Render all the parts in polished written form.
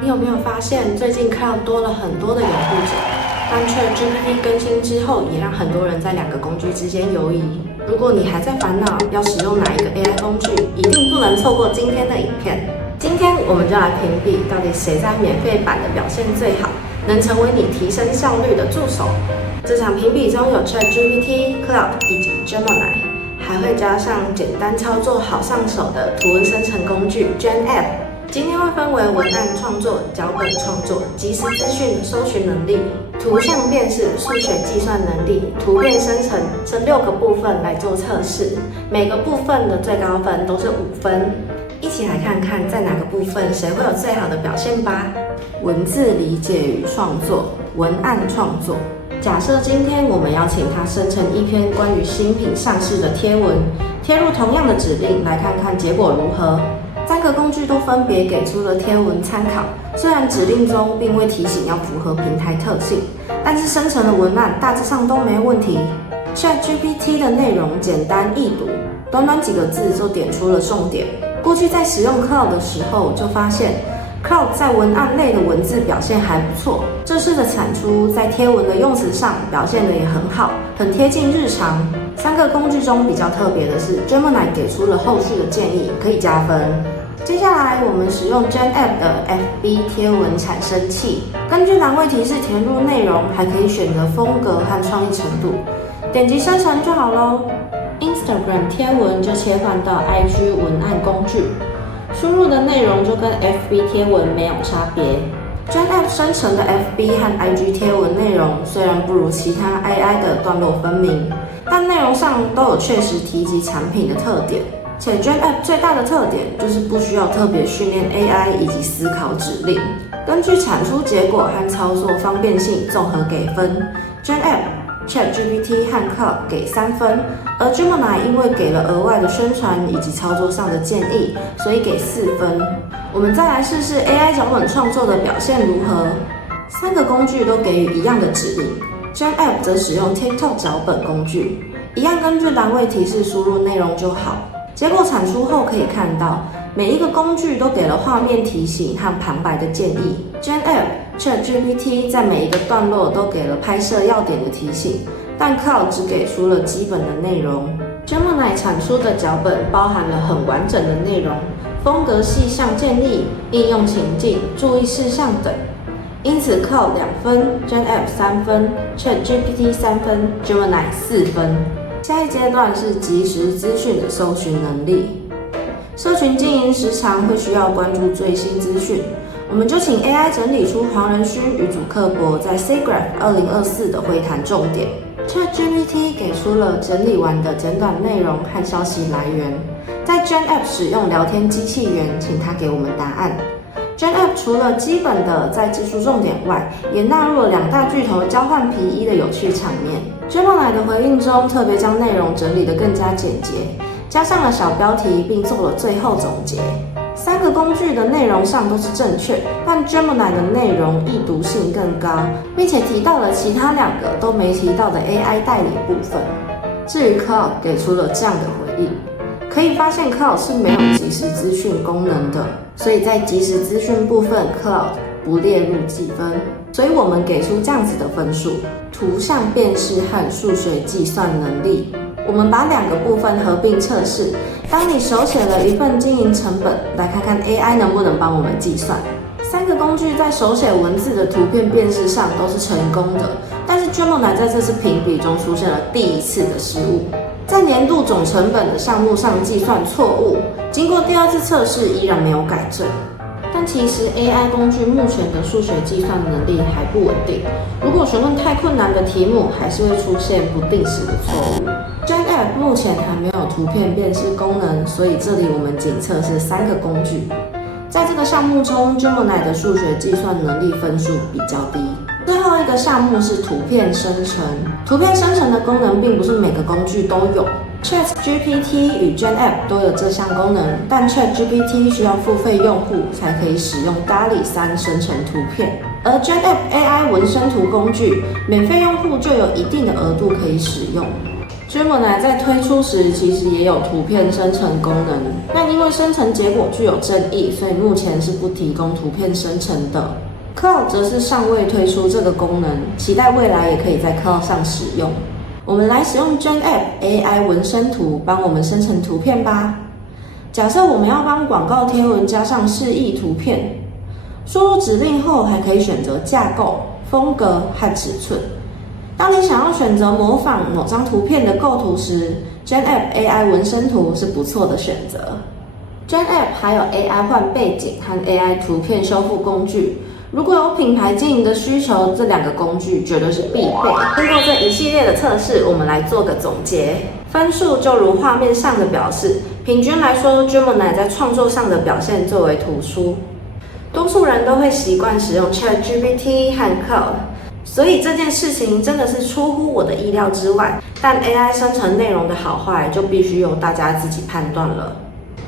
你有没有发现最近 Cloud 多了很多的拥护者？但ChatGPT 更新之后，也让很多人在两个工具之间游移。如果你还在烦恼要使用哪一个 AI 工具，一定不能错过今天的影片。今天我们就来评比到底谁在免费版的表现最好，能成为你提升效率的助手。这场评比中有 ChatGPT、Cloud 以及 Gemini， 还会加上简单操作、好上手的图文生成工具 GenApp。今天会分为文案创作、脚本创作、即时资讯搜寻能力、图像辨识、数学计算能力、图片生成这6个部分来做测试，每个部分的最高分都是5分。一起来看看在哪个部分谁会有最好的表现吧。文字理解与创作，文案创作。假设今天我们邀请他生成一篇关于新品上市的贴文，贴入同样的指令，来看看结果如何。3个工具都分别给出了贴文参考，虽然指令中并未提醒要符合平台特性，但是生成的文案大致上都没问题。ChatGPT 的内容简单易读，短短几个字就点出了重点。过去在使用 Cloud 的时候，就发现 Cloud 在文案类的文字表现还不错，这次的产出在贴文的用词上表现得也很好，很贴近日常。3个工具中比较特别的是 Gemini 给出了后续的建议，可以加分。接下来我们使用 GenApp 的 FB 贴文产生器，根据栏位提示填入内容，还可以选择风格和创意程度，点击生成就好咯。Instagram 贴文就切换到 IG 文案工具，输入的内容就跟 FB 贴文没有差别。GenApp 生成的 FB 和 IG 贴文内容虽然不如其他 AI 的段落分明，但内容上都有确实提及产品的特点。且 GenApp 最大的特点就是不需要特别训练 AI 以及思考指令，根据产出结果和操作方便性综合给分。GenApp、ChatGPT 和 Cloud 给3分，而 Gemini 因为给了额外的宣传以及操作上的建议，所以给4分。我们再来试试 AI 脚本创作的表现如何。3个工具都给予一样的指令。GenApp 则使用 TikTok 脚本工具，一样根据栏位提示输入内容就好。结果产出后可以看到，每一个工具都给了画面提醒和旁白的建议。GenApp、ChatGPT 在每一个段落都给了拍摄要点的提醒，但 Cloud 只给出了基本的内容。Gemini 产出的脚本包含了很完整的内容，风格细项建议、应用情境、注意事项等。因此 Cloud 2分 ，GenApp 3分 ，ChatGPT 3分 ，Gemini 4分。下一阶段是即时资讯的搜寻能力。社群经营时常会需要关注最新资讯，我们就请 AI 整理出黄仁勋与祖克伯在 SIGGRAPH 2024的会谈重点。ChatGPT 给出了整理完的简短内容和消息来源。在 GenApp 使用聊天机器人，请它给我们答案。GenApp 除了基本的在技术重点外，也纳入了2大巨头交换皮衣的有趣场面。Gemini 的回应中特别将内容整理得更加简洁，加上了小标题，并做了最后总结。3个工具的内容上都是正确，但 Gemini 的内容易读性更高，并且提到了其他2个都没提到的 AI 代理部分。至于 Cloud 给出了这样的回应，可以发现 Cloud 是没有即时资讯功能的，所以在即时资讯部分 Cloud 不列入计分，所以我们给出这样子的分数：图像辨识和数学计算能力。我们把2个部分合并测试。当你手写了一份经营成本，来看看 AI 能不能帮我们计算。3个工具在手写文字的图片辨识上都是成功的，但是 Gemini 在这次评比中出现了第1次的失误，在年度总成本的项目上计算错误，经过第2次测试依然没有改正。但其实 AI 工具目前的数学计算能力还不稳定，如果询问太困难的题目，还是会出现不定时的错误。GenApp 目前还没有图片辨识功能，所以这里我们仅测试3个工具。在这个项目中 ，Gemini 的数学计算能力分数比较低。最后一个项目是图片生成，图片生成的功能并不是每个工具都有。ChatGPT 与 GenApp 都有这项功能，但 ChatGPT 需要付费用户才可以使用 DALL-E 3生成图片，而 GenApp AI 文生图工具免费用户就有一定的额度可以使用。Gemini 在推出时其实也有图片生成功能，但因为生成结果具有争议，所以目前是不提供图片生成的。Cloud 则是尚未推出这个功能，期待未来也可以在 Cloud 上使用。我们来使用 GenApp AI 纹身图帮我们生成图片吧。假设我们要帮广告贴文加上示意图片，输入指令后还可以选择架构、风格和尺寸。当你想要选择模仿某张图片的构图时， GenApp AI 纹身图是不错的选择。GenApp 还有 AI 换背景和 AI 图片修复工具，如果有品牌经营的需求，这两个工具绝对是必备。经过这一系列的测试，我们来做个总结。分数就如画面上的表示，平均来说 Gemini 在创作上的表现最为突出。多数人都会习惯使用 ChatGPT 和 Cloud， 所以这件事情真的是出乎我的意料之外。但 AI 生成内容的好坏就必须由大家自己判断了。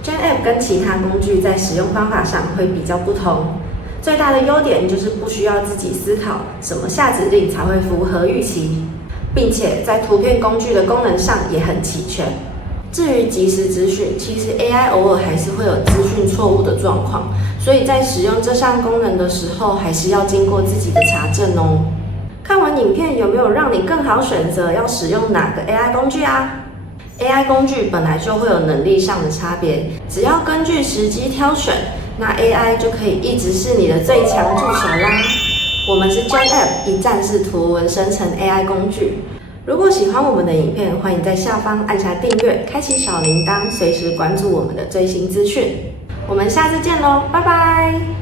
GenApp 跟其他工具在使用方法上会比较不同。最大的优点就是不需要自己思考什么下指令才会符合预期，并且在图片工具的功能上也很齐全。至于即时资讯，其实 AI 偶尔还是会有资讯错误的状况，所以在使用这项功能的时候，还是要经过自己的查证哦。看完影片有没有让你更好选择要使用哪个 AI 工具啊？AI 工具本来就会有能力上的差别，只要根据时机挑选，那 AI 就可以一直是你的最强助手啦。我们是 GenApp 一站式图文生成 AI 工具。如果喜欢我们的影片，欢迎在下方按下订阅，开启小铃铛，随时关注我们的最新资讯。我们下次见喽，拜拜。